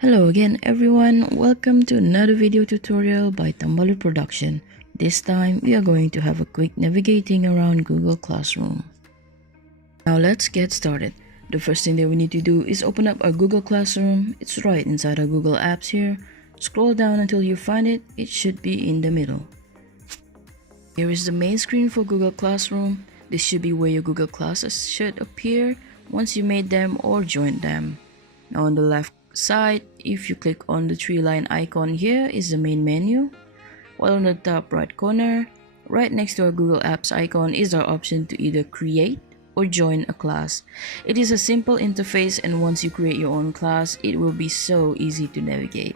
Hello again everyone, welcome to another video tutorial by Tambalut Production. This time we are going to have a quick navigating around Google Classroom. Now let's get started. The first thing that we need to do is open up our Google Classroom. It's right inside our Google Apps here. Scroll down until you find it. It should be in the middle. Here is the main screen for Google Classroom. This should be where your Google classes should appear once you made them or joined them. Now on the left side, if you click on the three-line icon, here is the main menu, while on the top right corner, right next to our Google Apps icon, is our option to either create or join a class. It is a simple interface, and once you create your own class, it will be so easy to navigate.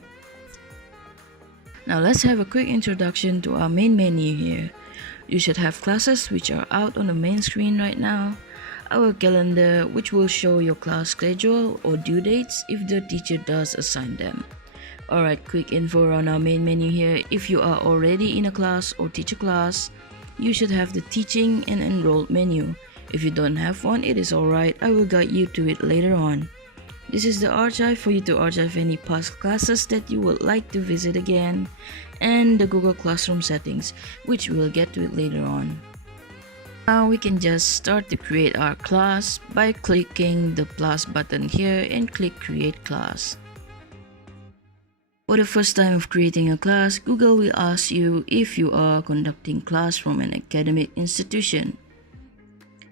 Now let's have a quick introduction to our main menu here. You should have classes which are out on the main screen right now, our calendar, which will show your class schedule or due dates if the teacher does assign them. Alright, quick info around our main menu here. If you are already in a class or teach a class, you should have the teaching and enrolled menu. If you don't have one, it is alright, I will guide you to it later on. This is the archive for you to archive any past classes that you would like to visit again, and the Google Classroom settings, which we'll get to it later on. Now we can just start to create our class by clicking the plus button here and click create class. For the first time of creating a class, Google will ask you if you are conducting class from an academic institution.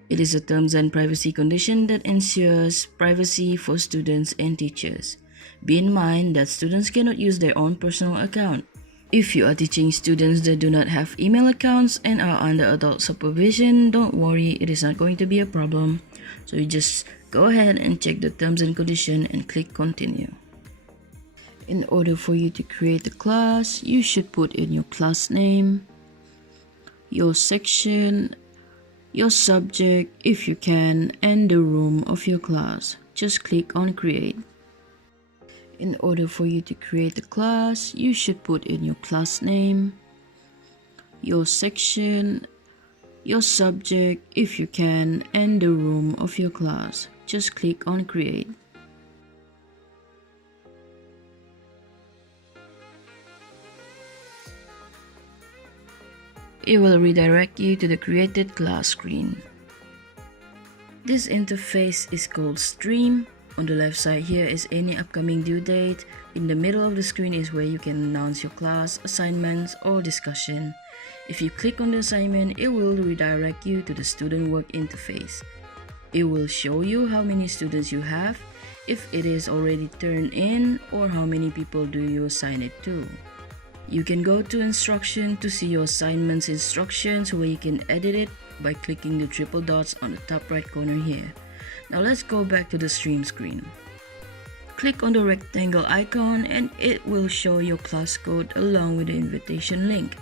It is a terms and privacy condition that ensures privacy for students and teachers. Be in mind that students cannot use their own personal account. If you are teaching students that do not have email accounts and are under adult supervision, don't worry, it is not going to be a problem. So you just go ahead and check the terms and conditions and click continue. In order for you to create a class, you should put in your class name, your section, your subject if you can, and the room of your class. Just click on create. In order for you to create a class, you should put in your class name, your section, your subject if you can, and the room of your class. Just click on create. It will redirect you to the created class screen. This interface is called Stream. On the left side here is any upcoming due date. In the middle of the screen is where you can announce your class, assignments, or discussion. If you click on the assignment, it will redirect you to the student work interface. It will show you how many students you have, if it is already turned in, or how many people do you assign it to. You can go to instruction to see your assignments instructions, where you can edit it by clicking the triple dots on the top right corner here. Now let's go back to the stream screen. Click on the rectangle icon and it will show your class code along with the invitation link.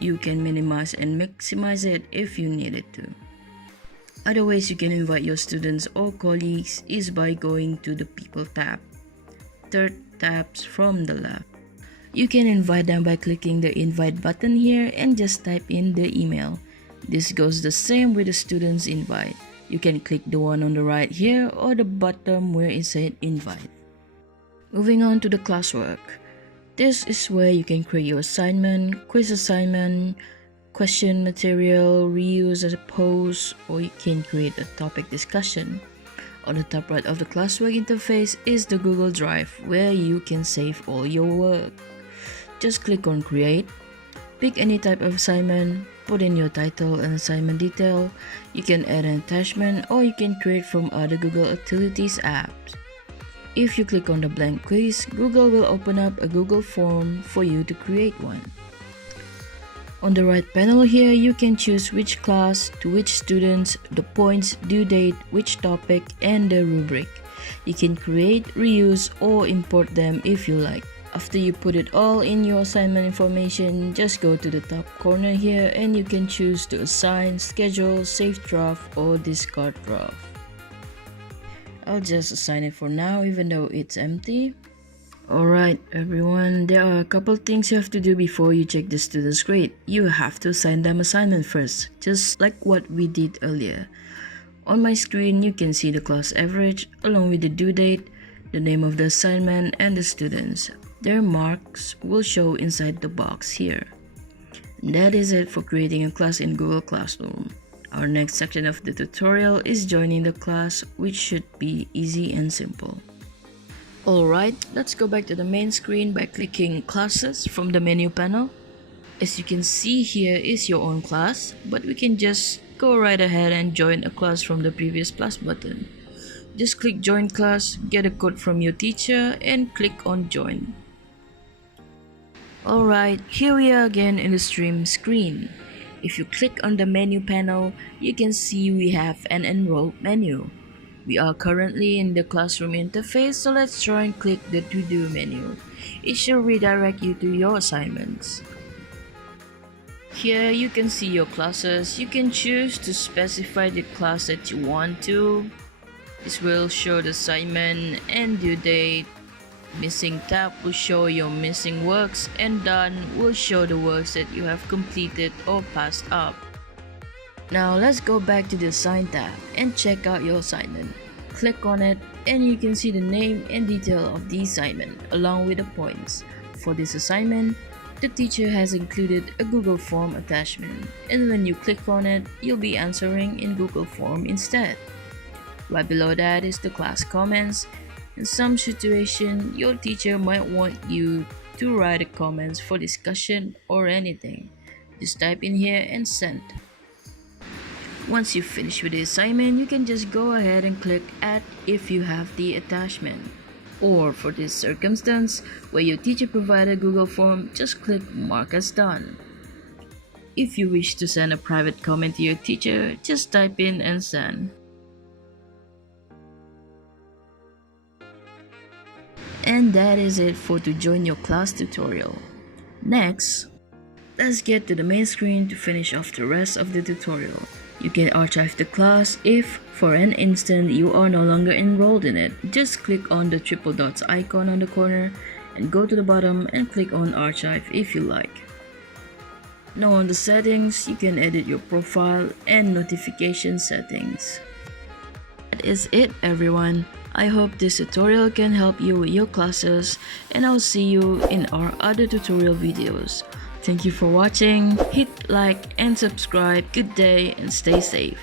You can minimize and maximize it if you needed to. Other ways you can invite your students or colleagues is by going to the People tab, third tabs from the left. You can invite them by clicking the invite button here and just type in the email. This goes the same with the students invite. You can click the one on the right here or the bottom where it said invite. Moving on to the classwork. This is where you can create your assignment, quiz assignment, question material, reuse as a post, or you can create a topic discussion. On the top right of the classwork interface is the Google Drive where you can save all your work. Just click on create, pick any type of assignment, put in your title and assignment detail. You can add an attachment or you can create from other Google Utilities apps. If you click on the blank quiz, Google will open up a Google form for you to create one. On the right panel here, you can choose which class, to which students, the points, due date, which topic, and the rubric. You can create, reuse, or import them if you like. After you put it all in your assignment information, just go to the top corner here and you can choose to assign, schedule, save draft, or discard draft. I'll just assign it for now even though it's empty. Alright everyone, there are a couple things you have to do before you check the student's grade. You have to assign them assignment first, just like what we did earlier. On my screen, you can see the class average along with the due date, the name of the assignment, and the students. Their marks will show inside the box here. And that is it for creating a class in Google Classroom. Our next section of the tutorial is joining the class, which should be easy and simple. Alright, let's go back to the main screen by clicking Classes from the menu panel. As you can see, here is your own class, but we can just go right ahead and join a class from the previous plus button. Just click Join Class, get a code from your teacher, and click on Join. Alright, here we are again in the stream screen. If you click on the menu panel, you can see we have an Enroll menu. We are currently in the classroom interface, so let's try and click the To Do menu. It should redirect you to your assignments. Here you can see your classes. You can choose to specify the class that you want to. This will show the assignment and due date. Missing tab will show your missing works, and Done will show the works that you have completed or passed up. Now let's go back to the Assign tab and check out your assignment. Click on it and you can see the name and detail of the assignment along with the points. For this assignment, the teacher has included a Google Form attachment, and when you click on it, you'll be answering in Google Form instead. Right below that is the class comments. In some situation, your teacher might want you to write a comments for discussion or anything. Just type in here and send. Once you finish with the assignment, you can just go ahead and click Add if you have the attachment. Or for this circumstance, where your teacher provided Google Form, just click Mark as Done. If you wish to send a private comment to your teacher, just type in and send. And that is it for to join your class tutorial. Next, let's get to the main screen to finish off the rest of the tutorial. You can archive the class if, for an instant, you are no longer enrolled in it. Just click on the triple dots icon on the corner and go to the bottom and click on Archive if you like. Now on the settings, you can edit your profile and notification settings. That is it, everyone. I hope this tutorial can help you with your classes, and I'll see you in our other tutorial videos. Thank you for watching. Hit like and subscribe. Good day and stay safe.